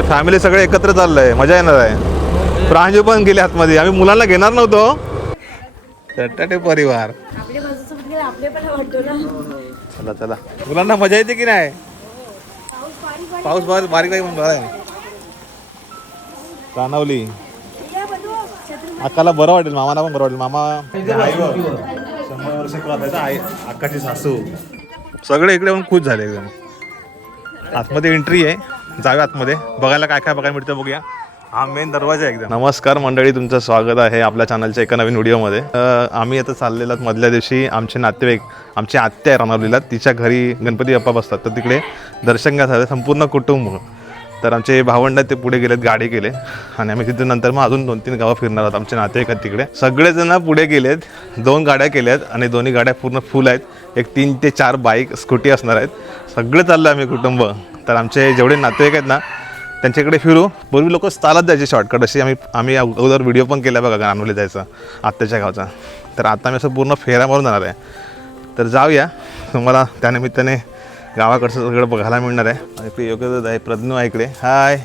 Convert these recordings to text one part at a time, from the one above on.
तुझे फॅमिली सगळे एकत्र चाललंय मजा येणार आहे. प्रांजू पण गेले आतमध्ये आम्ही मुलांना घेणार नव्हतो. चटाटे परिवार. पण ना. चला चला. मुलांना मजा येते की नाही? पाऊस बारीक बारीक बारीक बरा आहे कानावली अक्काला बरं वाटेल मामाला पण बरं वाटेल. मामा शंभर वर्ष आहे आई अक्काची सासू. सगळे इकडे येऊन खुश झाले एकदम. आतमध्ये एंट्री आहे. जाऊया आतमध्ये बघायला काय काय बघायला मिळतं बघूया. हा मेन दरवाजा आहे एकदम. नमस्कार मंडळी तुमचं स्वागत आहे आपल्या चॅनलच्या एका नवीन व्हिडिओमध्ये आम्ही आता चाललेलो मधल्या दिवशी. आमचे नातेवाईक आमची आत्या आहे रानवलीला तिच्या घरी गणपती बाप्पा बसतात. तर तिकडे दर्शन घ्यायचं संपूर्ण कुटुंब. तर आमचे भावंड आहेत ते पुढे गेलेत गाडी केले आणि आम्ही तिथे नंतर मग अजून दोन तीन गावं फिरणार आहोत. आमचे नातेवाईक आहेत तिकडे. सगळेजण पुढे गेलेत. दोन गाड्या केल्यात आणि दोन्ही गाड्या पूर्ण फुल आहेत. एक तीन ते चार बाईक स्कूटी असणार आहेत. सगळे चाललं आम्ही कुटुंब. तर आमचे जेवढे नातेवाईक आहेत ना त्यांच्याकडे फिरू. पूर्वी लोक चालत जायचे शॉर्टकट अशी आम्ही आम्ही अगोदर व्हिडिओ पण केला बघा गाणवले जायचा आत्याच्या गावचा. तर आता आम्ही असं पूर्ण फेऱ्या मारून जाणार आहे. तर जाऊया. तुम्हाला त्यानिमित्ताने गावाकडचं सगळं बघायला मिळणार आहे. आणि इकडे योग्य आहे प्रज्ञू आहे इकडे. हाय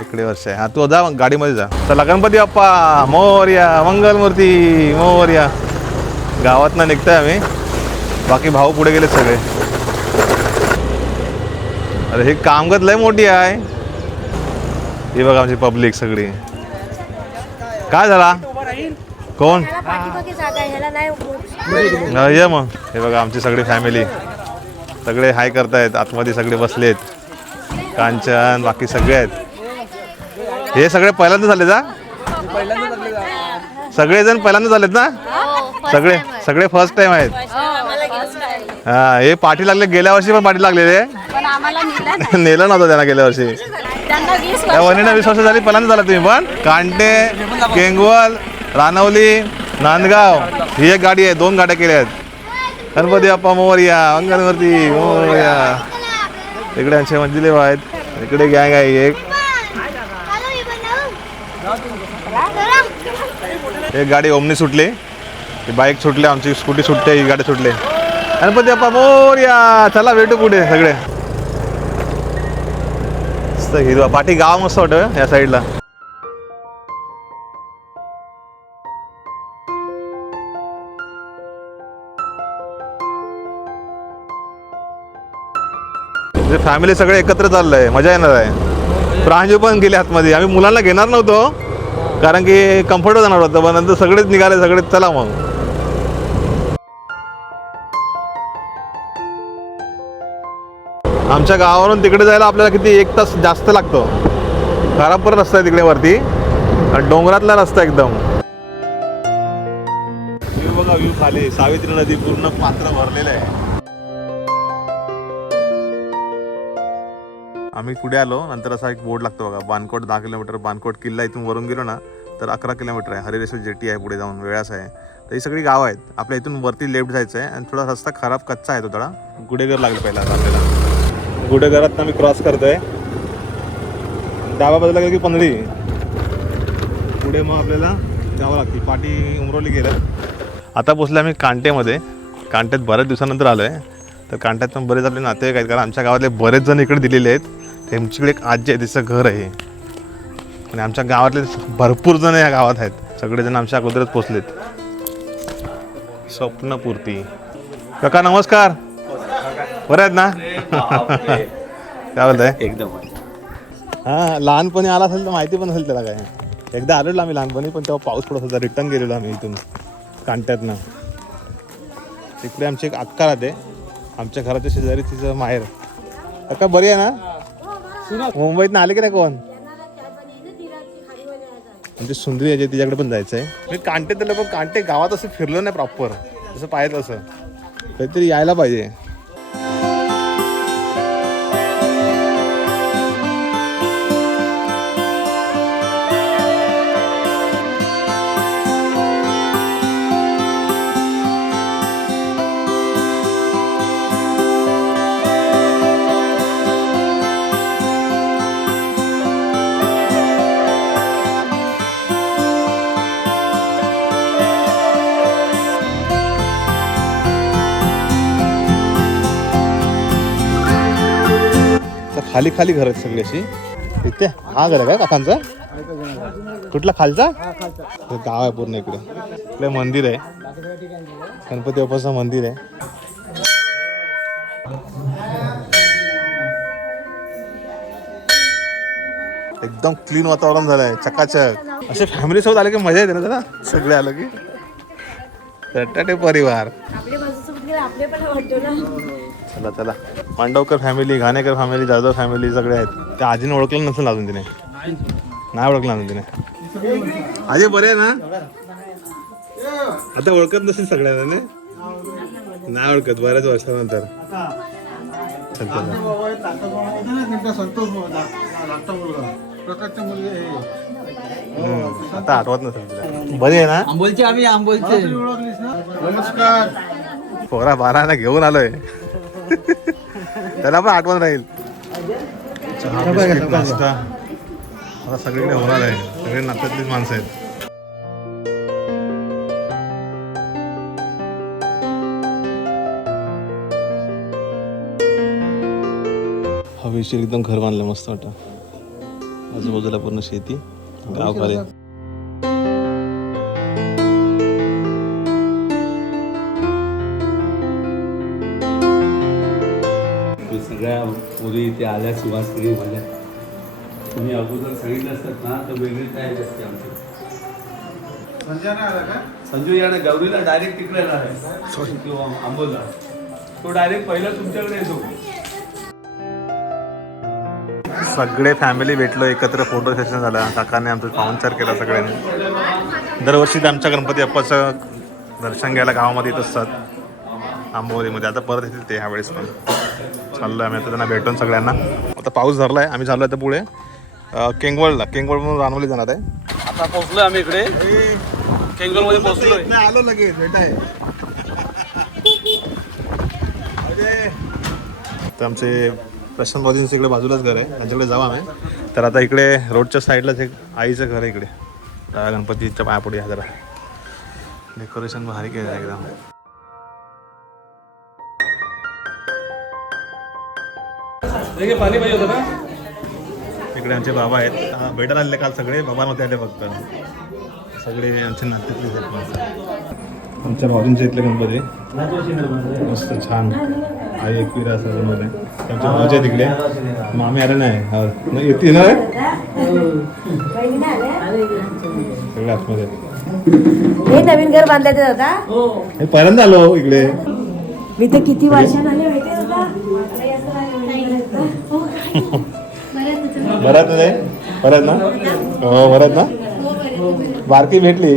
इकडे वर्ष आहे हा तू जा गाडीमध्ये जा. चला गणपती बाप्पा. मोर्या मंगलमूर्ती मोर्या. गावातनं निघतोय आम्ही. बाकी भाऊ पुढे गेले सगळे. अरे हे कामगत लय मोठी आहे. ही बघा आमची पब्लिक सगळी. काय झाला? कोण. हा, ये मग. हे बघा आमची सगळी फॅमिली सगळे हाय करतायत आतमध्ये सगळे बसलेत. कांचन बाकी सगळे आहेत. हे सगळे पहिल्यांदा झाले का सगळेजण पहिल्यांदा झालेत ना? सगळे सगळे फर्स्ट टाइम आहेत. हा हे पाठी लागले गेल्या वर्षी पण पाठी लागलेले. पण आम्हाला नेलं नाही. नेलं नव्हतं त्यांना गेल्या वर्षी. त्यांना वीस त्या वनीला वीस वर्ष झाली पहिल्यांदा झाला तुम्ही पण. कांटे केंगवल रानवली नांदगाव ही एक गाडी आहे दोन गाड्या केल्या आहेत. गणपती बाप्पा मोरया अंगणवरती मोरया. इकडे आमचे मंजिले आहेत इकडे गँग आहे एक. एक गाडी ओमनी सुटली. बाईक सुटली आमची स्कूटी सुटते ही गाडी सुटली. गणपती बाप्पा मोर्या चला भेटू पुढे सगळे. मस्त हिरवा पाठी गाव मस्त वाटत हो, या साईडला. म्हणजे फॅमिली सगळे एकत्र चाललंय मजा येणार आहे. प्रांजू पण गेले आतमध्ये आम्ही मुलांना घेणार नव्हतो हो. कारण की कम्फर्ट जाणार होतं पण नंतर सगळेच निघाले सगळेच चला मग. आमच्या गावावरून तिकडे जायला आपल्याला किती एक तास जास्त लागतो. खराब पण रस्ता आहे तिकडे वरती. आणि डोंगरातला रस्ता एकदम. व्ह्यू बघा व्ह्यू खाली. सावित्री नदी पूर्ण पात्र भरलेलं आहे. आम्ही पुढे आलो नंतर असा एक बोर्ड लागतो बघा. बानकोट दहा किलोमीटर बानकोट किल्ला इथून वरून गेलो ना तर अकरा किलोमीटर आहे. हरिरेश्वर जेटी आहे पुढे जाऊन वेळास आहे. तर ही सगळी गावं आहेत. आपल्या इथून वरती लेफ्ट जायचं आहे आणि थोडा रस्ता खराब कच्चा आहे तो थोडा. गुडेघर लागला पहिला पुढे आपल्याला गुडेघरात मी क्रॉस करतोय. डावा बाजूला गेलं की पंधरी पुढे मग आपल्याला जावं लागते. पाठी उमरवली गेलं. आता पोचले आम्ही कांटेमध्ये. कांट्यात बऱ्याच दिवसानंतर आलो आहे तर कांट्यात पण बरेच आपले नातेवाईक आहेत. कारण आमच्या गावातले बरेच जण इकडे दिलेले आहेत. त्यांच्याकडे एक आजी आहे. तिचं घर आहे. आणि आमच्या गावातले भरपूर जण या गावात आहेत. सगळेजण आमच्या अगोदरच पोचलेत. स्वप्नपूर्ती. काका नमस्कार. बरं आहेत ना? काय बोलताय? एकदम. हा लहानपणी आला असेल तर माहिती पण असेल त्याला काय. एकदा आलेलो आम्ही लहानपणी पण तेव्हा पाऊस पडत होता. रिटर्न गेलेलो आम्ही इथून कांट्यातनं. तिकडे आमची एक अक्का राहते. आमच्या घराच्या शेजारी तिचं माहेर. अक्का बरी आहे ना? मुंबईत आले की नाही कोण? म्हणजे सुंदरी यायची तिच्याकडे पण जायचं आहे मी कांटे दिलं पण कांटे गावात असं फिरलो नाही प्रॉपर जसं पाहिजे तसं. काहीतरी यायला पाहिजे. खाली खाली घर आहेत सगळी अशी इथे हा घर आहे का काकांचा? कुठला खालचा? गाव आहे पूर्ण इकडे. इकडे मंदिर आहे. गणपती बाप्पाचं मंदिर आहे. एकदम क्लीन वातावरण झालंय. चकाचक. असे फॅमिली सोबत आले की मजा येते ना जरा? सगळे आलं की? रटाटे परिवार. आपल्या ना चला चला. Mandavkar family Ghanekar family Jadhav family सगळे आहेत. त्या आजीने ओळखलं नसेल अजून तिने. नाही ओळखलं अजून तिने. आजी बरे आहे ना? आता ओळखत नसेल सगळ्यांना ने? नाही ओळखत बऱ्याच वर्षानंतर. आता आठवत नसेल तिला. बरी आहे ना? आंबोलचे आम्ही आंबोलचे. पोरा बाराला घेऊन आलोय. त्याला पण आठवण राहील. चहा, बिस्किट, नाश्ता. आता सगळीकडे होणार आहे. सगळे नात्यातलीच माणसं आहेत. हवेशीर एकदम घर बांधलं मस्त वाटतं. आजूबाजूला पूर्ण शेती गावकडे मुली इथे आल्या सुवासिनी झाल्या. तुम्ही अगोदर सांगितलं असतात ना तर वेगळी तयारी असते आमची? संजू याने गौरीला डायरेक्ट तिकडे येणार आहे किंवा आंबोला. तो डायरेक्ट पहिला तुमच्याकडे येतो. सगळे फॅमिली भेटलो एकत्र फोटो सेशन झालं. काकाने आमचं पाहुणचार केला सगळ्यांनी. दरवर्षी ते आमच्या गणपती बाप्पाचं दर्शन घ्यायला गावामध्ये येत असतात. आंबोलीमध्ये. आता परत येतील ते ह्यावेळेस पण. चाललो आम्ही आता त्यांना भेटून सगळ्यांना. आता पाऊस धरला आहे आम्ही चाललो आता पुढे. अं, केंगवळला केंगवळ म्हणून रानवली जाणार आहे. आता पोहोचलोय आम्ही इकडे. केंगलमध्ये पोहोचलोय आलो लगेच भेटाय. तर आमचे प्रशांत बाजूंचं इकडे बाजूलाच घर आहे. त्यांच्याकडे जाऊ आम्ही. तर आता इकडे रोडच्या साईडलाच एक आईचं घर आहे इकडे. गणपतीच्या पायापुढे आहे जरा. डेकोरेशन भारी केलं आहे एकदम. पाणी पाहिजे होतं ना? इकडे आमचे बाबा आहेत. भेटायला आलेले काल सगळे. बाबा नव्हते आले फक्त. सगळे आमचे आहेत माणसं. आमच्या बाजूंच्या इथले गणपती. मस्त छान. आई एकविरा असं गणपती त्यांच्या भाऊच्या तिकडे मामी आले नाही. हा, नाही येते ना? सगळे आतमध्ये हे नवीन घर बांधायचं दादा हे पहिल्यांदा आलो इकडे. मी तर किती वर्षांनी आले माहिती दादा बरात नाही बरात ना? हो बरात ना? बारकी भेटली.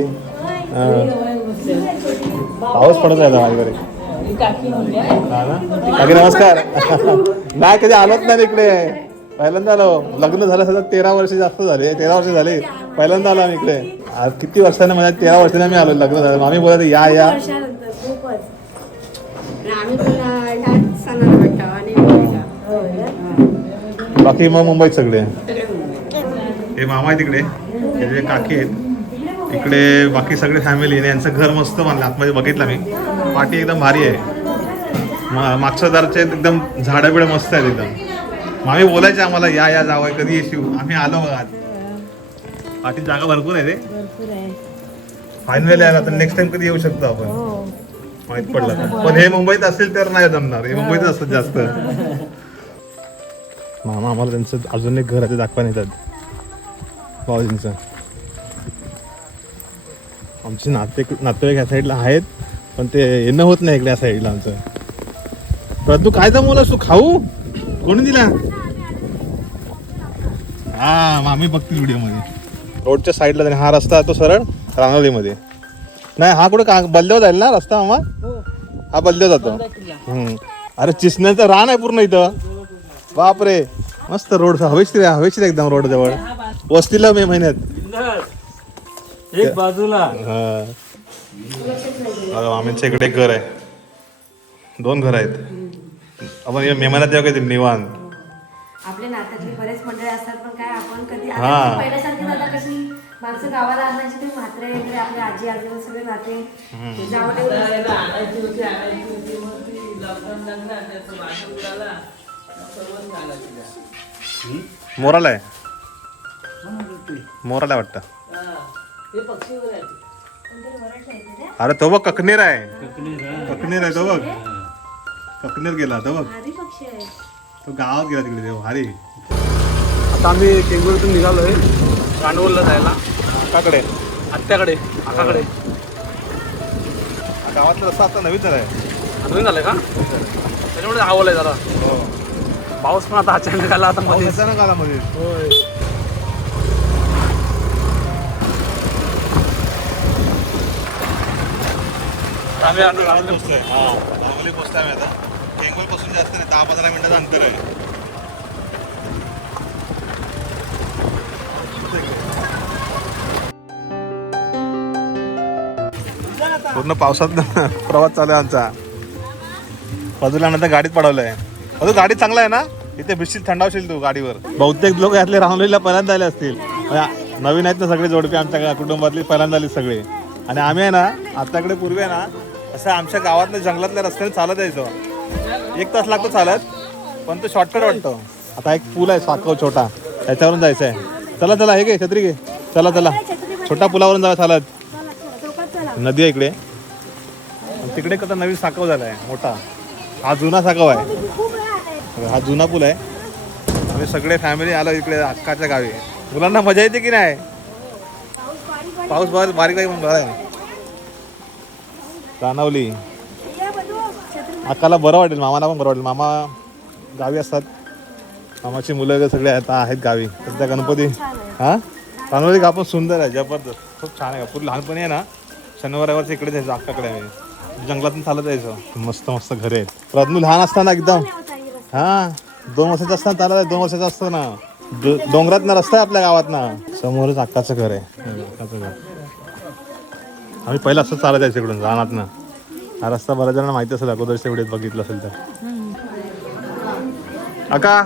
पाऊस पडत आहे माझ्या घरी काकी नमस्कार. नाही कधी आलोच नाही इकडे. पहिल्यांदा आलो. लग्न झालं सध्या तेरा वर्ष जास्त झाले. तेरा वर्ष झाले. पहिल्यांदा आलो आम्ही इकडे. आज किती वर्षाने म्हणजे तेरा वर्षाने आम्ही आलो लग्न झालं. आम्ही बोलत या या. बाकी मग मुंबईत सगळे. हे मामा आहे तिकडे त्याचे काकी आहेत. इकडे बाकी सगळे फॅमिली यांचं घर मस्त बांधलं. आतमध्ये बघितलं मी. पाठी एकदम भारी आहे. मा- मागच्या दारचे एकदम झाडं बिडं मस्त आहेत एकदम. मामी बोलायचे आम्हाला या या जावं कधी येशील? आम्ही आलो बघा आज. पाठी जागा भरपूर आहे रे. फायनली आला तर नेक्स्ट टाइम कधी येऊ शकतो आपण? माहीत पडलं. तर. पण हे मुंबईत असेल तर नाही जमणार. हे मुंबईत असतात जास्त. मामा आम्हाला त्यांचं अजून एक घर आहे ते दाखवा येतात भाऊजींचं आमचे नाते नातेवाईक ह्या साईडला आहेत पण ते येणं होत नाही इकडे या साईडला आमचं. तू काय जमवलंस तू? खाऊ? कोणी दिला? हा मामी बघतील व्हिडिओमध्ये रोडच्या साईडला हा रस्ता तो सरळ रानवलीमध्ये नाही हा कुठे का बल्देव जाईल ना रस्ता मामा? हा. बल्देव जातो. अरे चिसण्याचं रान आहे पूर्ण इथं. बापरे. मस्त रोड हवेशीर आहे हवेशीर आहे एकदम रोड जवळ वस्तीला मे महिन्यात. एक बाजूला. हा. मामींच्या इकडे एक घर आहे. दोन घर आहेत. आपण या मे महिन्यात जेव्हा येतील निवांत? आपल्या बरेच मंडळी असतात पण काय आपण कधी हा. आता पहिल्यासारखी दादा कशी? माणसं गावाला आणायची ते म्हात्रे वगैरे आपले आजी आजोबा सगळे नाते. जाऊन मोराला आहे. मोराला वाटतं. अरे तो बघ ककनेर आहे. ककनेर आहे तो बघ. ककनेर गेला तो बघ. भारी पक्षी आहे. तो गावात गेला तिकडे देव भारी. आता आम्ही केंगुरीतून निघालोय. कांडवलला जायला. काकडे आत्याकडे आकाकडे गावातला रस्ता आता नवीन झालाय. नवीन झालंय का? त्याच्यामुळे आवडलंय जरा. हो. पाऊस पण आता अचानक आला आता मध्ये होय. आम्ही हा आहे आता. केंगोलपासून जास्त नाही दहा पंधरा मिनिटाचं अंतर आहे. पूर्ण पावसात प्रवास चालू आहे आमचा. बाजूला नंतर गाडीत पडवलंय. अजून गाडी चांगला आहे ना? इथे भिशील थंडावशील तू गाडीवर. बहुतेक लोक यातले राहुलीला पहिल्यांदा आले असतील नवीन आहेत ना सगळे जोडपे आमच्या कुटुंबातली पहिल्यांदा आले सगळे. आणि आम्ही आहे ना आताकडे पूर्वी आहे ना असं आमच्या गावातल्या जंगलातल्या रस्त्याने चालत यायचो. एक तास लागतो चालत पण तो शॉर्टकट वाटतो. आता एक पूल आहे साखव छोटा. त्याच्यावरून जायचं आहे चला चला हे घे छत्री घे. चला चला. छोटा पुलावरून जाऊया चालत. नदी आहे इकडे. तिकडे कसं नवीन साखव झाला आहे मोठा. हा जुना साकव आहे. आहे हा जुना पूल आहे. आम्ही सगळे फॅमिली आलो इकडे अक्काच्या गावी. मुलांना मजा येते की नाही? पाऊस बारीक बारीक बारीक बरा आहे छत्री अक्काला बरं वाटेल मामाला पण बरं वाटेल. मामा गावी असतात. मामाची मुलं वगैरे सगळे आता आहेत गावी. सध्या गणपती हा? कानवली गाव पण सुंदर आहे जबरदस्त. खूप छान आहे. पूर्ण लहानपणी आहे ना शनिवार रविवारचं इकडे जायचं अक्काकडे आम्ही जंगलातून चालत जायचं. मस्त मस्त घरे आहेत. प्रज्ञू लहान असताना एकदम. हा? दोन वर्षाचा असताना चालत आहे दोन वर्षाचा असतो ना डो- डोंगरात ना रस्ता आहे आपल्या गावात ना समोरच अक्काचं घर आहे. हं, अक्काचं घर. आम्ही पहिला असं चालत जायचं इकडून रानात ना हा रस्ता बऱ्याच जणांना माहिती असेल अगोदरच्या व्हिडिओत बघितलं असेल तर. अका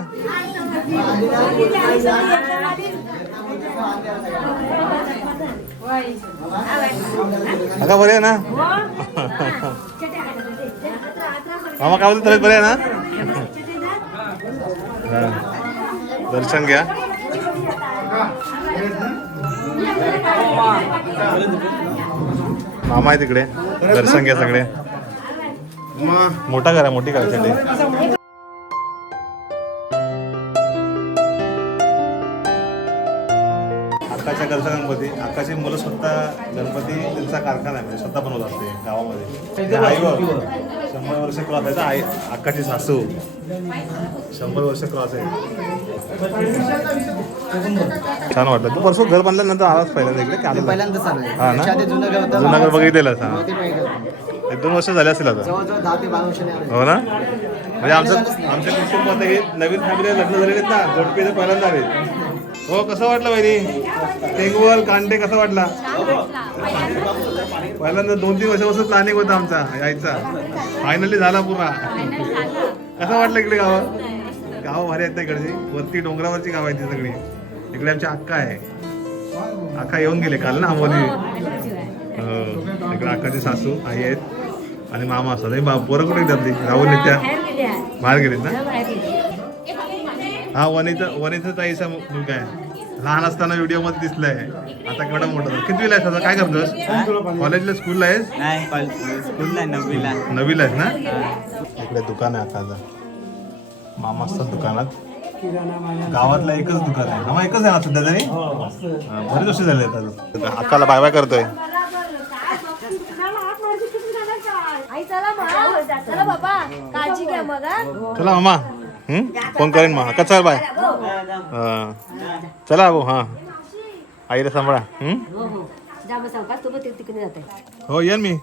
अका बरे आहे ना? मामा काय बोलतो? तब्येत बरे आहे ना. दर्शन घ्या. मामा आहे तिकडे. दर्शन घ्या सगळे. मोठा घर आहे मोठी घर आकाच्या घरचा गणपती आकाची मुलं स्वतः गणपती त्यांचा कारखाना आहे म्हणजे स्वतः बनवत असते गावामध्ये. ते आई बघ, शंभर वर्ष क्रॉस आहे. आई आकाची सासू. शंभर वर्ष क्रॉस आहे. छान वाटलं. तू परसू घर बांधल्यानंतर आलाच पहिल्यांदा इकडे? पहिल्यांदाच आलोय. हा ना? त्याच्या आधी जुनं घर होतं. जुना घर बघितलेलं हा. एक दोन वर्ष झाले असतील आता. हो ना? म्हणजे आमचं आमच्या कुटुंबात हे नवीन फॅमिली लग्न झालेले आहेत ना जोडपी पहिल्यांदा आले हो कसं वाटलं वहिनी? टेंगवल कांडे कसा वाटला? पहिल्यांदा दोन तीन वर्षापासून प्लॅनिंग होता आमचा यायचा. फायनली झाला पुरा कसं वाटलं इकडे गावं? गावं भारी आहेत ना इकडची. वरती डोंगरावरची गाव आहे ती सगळी. इकडे आमची अक्का आहे. अक्का येऊन गेले काल ना आंबोली हो, इकडे अक्काची सासू आई आहेत. आणि मामा असतात बा- पोरं कुठे त्यातली राहुल त्या बाहेर गेलेत ना? हा वनिता वनिता ताईचा मुलगा आहे. लहान असताना व्हिडिओमध्ये दिसलाय. आता केवढा मोठा. कितवीला आहेस आता? काय करतोस? कॉलेजला स्कूलला आहेस? नाही स्कूल नाही नववीला. नवीला आहेस ना? इकडे दुकान आहे आकाचा मामा असतात दुकानात. गावातलं एकच दुकान आहे. मामा एकच आहे ना सध्या तरी? हा, बरेच वर्ष झाले आता अक्काला बाय बाय करतोय. चला मग चला बाबा. काळजी घ्या मग हा. चला मामा? फोन करेन मग. कसा बाय? चला भाऊ हां. आईला सांभाळा. हो? येन मी.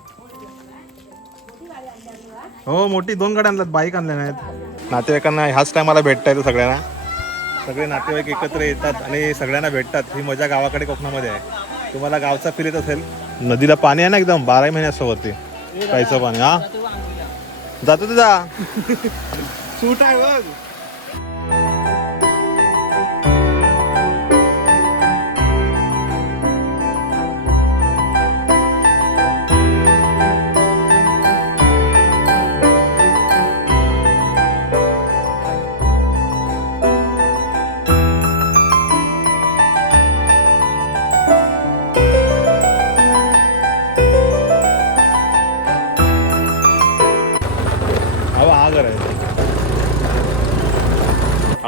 हो मोठी दोन गाड्या आणल्यात बाईक आणल्या नाहीत. नातेवाईकांना ह्याच टायमाला भेटता येतं सगळ्यांना. सगळे नातेवाईक एकत्र येतात आणि सगळ्यांना भेटतात. ही मजा गावाकडे कोकणामध्ये आहे. तुम्हाला गावचा फिरत येत असेल. नदीला पाणी आहे ना एकदम? बारा महिने ते. वरती प्यायचं पाणी हा? जातो तुझा सूट आहे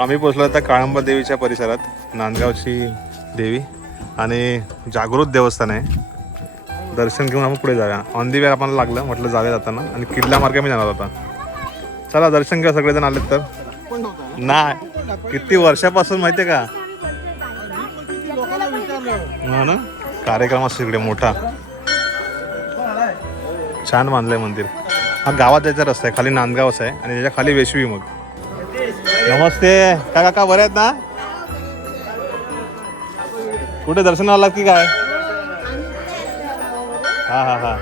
आम्ही पोचलो आता काळंबा देवीच्या परिसरात नांदगावची देवी आणि जागृत देवस्थान आहे. दर्शन घेऊन आम्ही पुढे जाऊया. ऑन दी वे आपण लागलं म्हटलं जाऊया जाताना आणि किल्ला मार्गे मी जाणार होता चला दर्शन घ्या सगळेजण आले तर. नाही किती वर्षापासून माहितीये का? ना ना? कार्यक्रम असतो इकडे मोठा. छान बांधलंय मंदिर. हा गावात जायचा रस्ता आहे खाली नांदगावच आहे आणि त्याच्याखाली वेशवी मग. नमस्ते. काय काका बरे आहेत ना? कुठे दर्शनाला की काय? हा हा हा.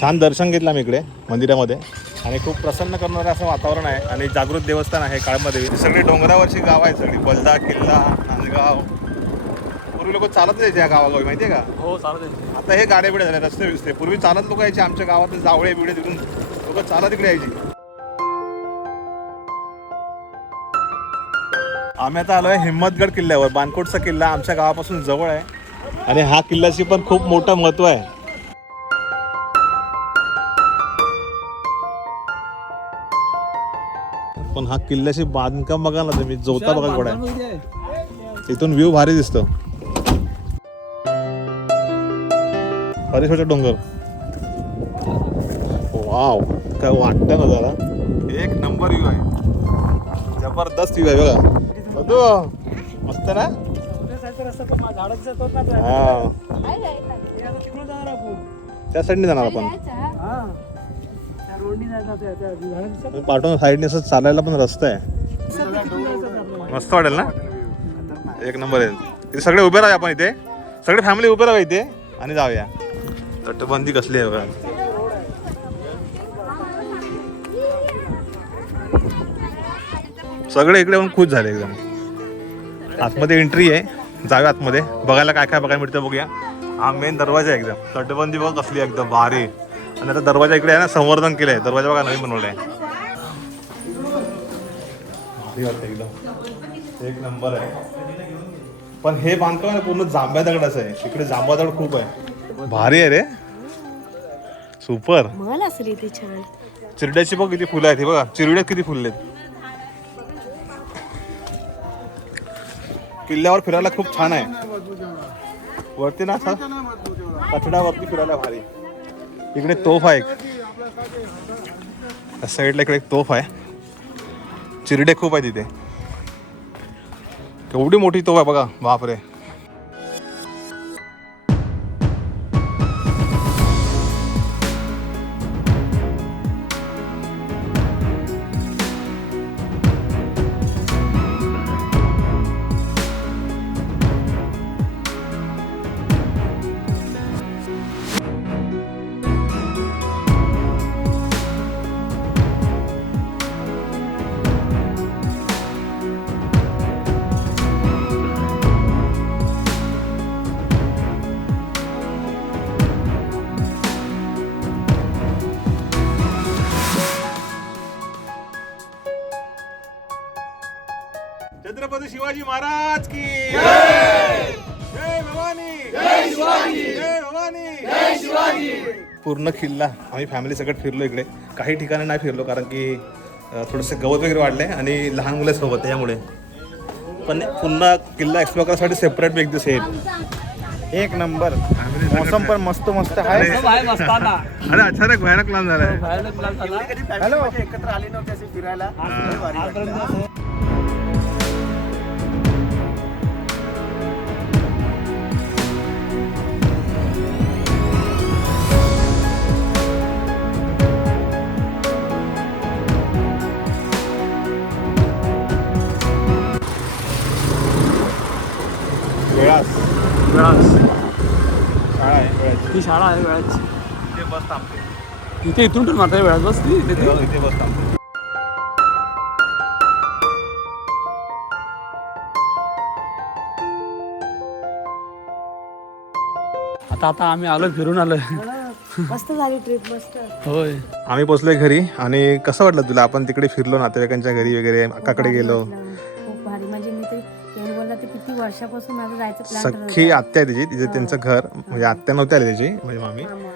छान दर्शन घेतलं आम्ही इकडे मंदिरामध्ये. आणि खूप प्रसन्न करणारं असं वातावरण आहे आणि जागृत देवस्थान आहे काळमादेवी. ही सगळी डोंगरावरची गाव आहे सगळी बलदा किल्ला नांदगाव. पूर्वी लोक चालत यायचे या गावागावी माहिती आहे का? हो चालत आता हे गाड्या बिड्या झाले रस्ते विस्ते पूर्वी चालत लोक यायचे आमच्या गावात जावळे बिडे तिकडून लोक चालत इकडे यायची. आम्ही आता आलोय हिम्मतगड किल्ल्यावर. बानकोटचा किल्ला आमच्या गावापासून जवळ आहे. आणि हा किल्ल्याची पण खूप मोठं महत्त्व आहे. पण हा किल्ल्याची बांधकाम बघा ना तुम्ही जोता बघा आहे इथून व्ह्यू भारी दिसतो. हरीश्वरचा डोंगर. वाव काय वाटतं ना जरा? एक नंबर व्ह्यू आहे. जबरदस्त व्ह्यू आहे बघा. बघू. मस्त ना? हा. त्या साईडने जाणार आपण. पाठवून साईडने असं चालायला पण रस्ता आहे. मस्त वाटेल ना? एक नंबर आहे. इथे सगळे उभे राहूया आपण इथे. सगळे फॅमिली उभे राहूया इथे आणि जाऊया. तटबंदी कसली आहे बघा. सगळे इकडे येऊन खुश झाले एकदम. आतमध्ये एंट्री आहे. जाऊया आतमध्ये. बघायला काय काय बघायला मिळतं बघूया. हा मेन दरवाजा आहे एकदम. तटबंदी बघ कसली आहे एकदम भारी. आणि आता दरवाजा इकडे आहे ना संवर्धन केलंय. दरवाजा बघा नवीन बनवलाय. भारी वाटतं एकदम. एक नंबर आहे. पण हे बांधकाम आहे पूर्ण जांभ्या दगडाचं आहे. इकडे जांभा दगड खूप आहे. भारी आहे रे. सुपर. मला असली ती छान. चिरड्याची बघ किती फुलं आहेत. हे बघा चिरड्यात किती फुलले आहेत किल्ल्यावर फिरायला खूप छान आहे. वरती ना कठड्यावरती फिरायला भारी. इकडे तोफ आहे एक. साईडला इकडे एक तोफ आहे. चिरडे खूप आहे तिथे. केवढी मोठी तोफ आहे बघा बापरे. पूर्ण किल्ला आम्ही फॅमिली सगळं फिरलो इकडे. काही ठिकाणी नाही फिरलो कारण की थोडंसं गवत वगैरे वाढलंय आणि लहान मुलं सोबत त्यामुळे. पण पुन्हा किल्ला एक्सप्लोर करायसाठी सेपरेट एक दिवस येईल. एक नंबर. मौसम पण मस्त मस्त आहे. अरे अचानक भयानक प्लॅन झालाय. झाला. हॅलो एकत्र आले नव्हते असे फिरायला. वेळाच. शाळा आहे वेळाची. ही शाळा आहे वेळाची. इथे बस थांबते. इथे इथून पण मात्र वेळात इथे ती. इथे बस थांबते. आता आता आम्ही आलो फिरून आलोय मस्त झाली ट्रिप मस्त. होय. आम्ही पोचलोय घरी आणि कसं वाटलं तुला? आपण तिकडे फिरलो नातेवाईकांच्या घरी वगैरे अक्काकडे गेलो. वर्षापासून माझं जायचं प्लॅन सख्खी आत्या आहे तिची. तिचे त्यांचं घर म्हणजे आत्या नव्हती आली त्याची म्हणजे मामी. मामा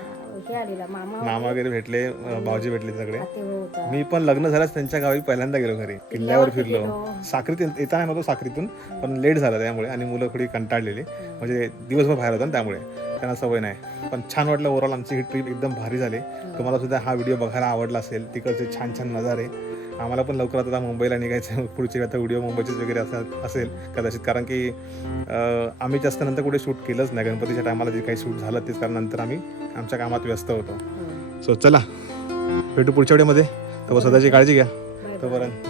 हे आलेला. मामा मामा वगैरे भेटले अं, भाऊजी भेटले सगळे होता. मी पण लग्न झाल्यास त्यांच्या गावी पहिल्यांदा गेलो घरी. किल्ल्यावर फिरलो. साखरीत येताना नव्हतो साखरीतून पण लेट झालं त्यामुळे आणि मुलं थोडी कंटाळलेली. म्हणजे दिवसभर बाहेर होता ना त्यामुळे. त्यांना सवय नाही. पण छान वाटलं ओव्हरऑल आमची ही ट्रिप एकदम भारी झाली. तुम्हाला सुद्धा हा व्हिडिओ बघायला आवडला असेल. तिकडचे छान छान नजारे. आम्हाला पण लवकरात आता मुंबईला निघायचं पुढची आता व्हिडिओ मुंबईचेच वगैरे असं असेल कदाचित. कारण की आम्ही जास्त नंतर कुठे शूट केलंच नाही. गणपतीच्या टायमाला जे काही शूट झालं तेच कारण नंतर आम्ही आमच्या कामात व्यस्त होतो. सो चला. भेटू पुढच्या व्हिडिओमध्ये. तर स्वतःची काळजी घ्या. तोपर्यंत.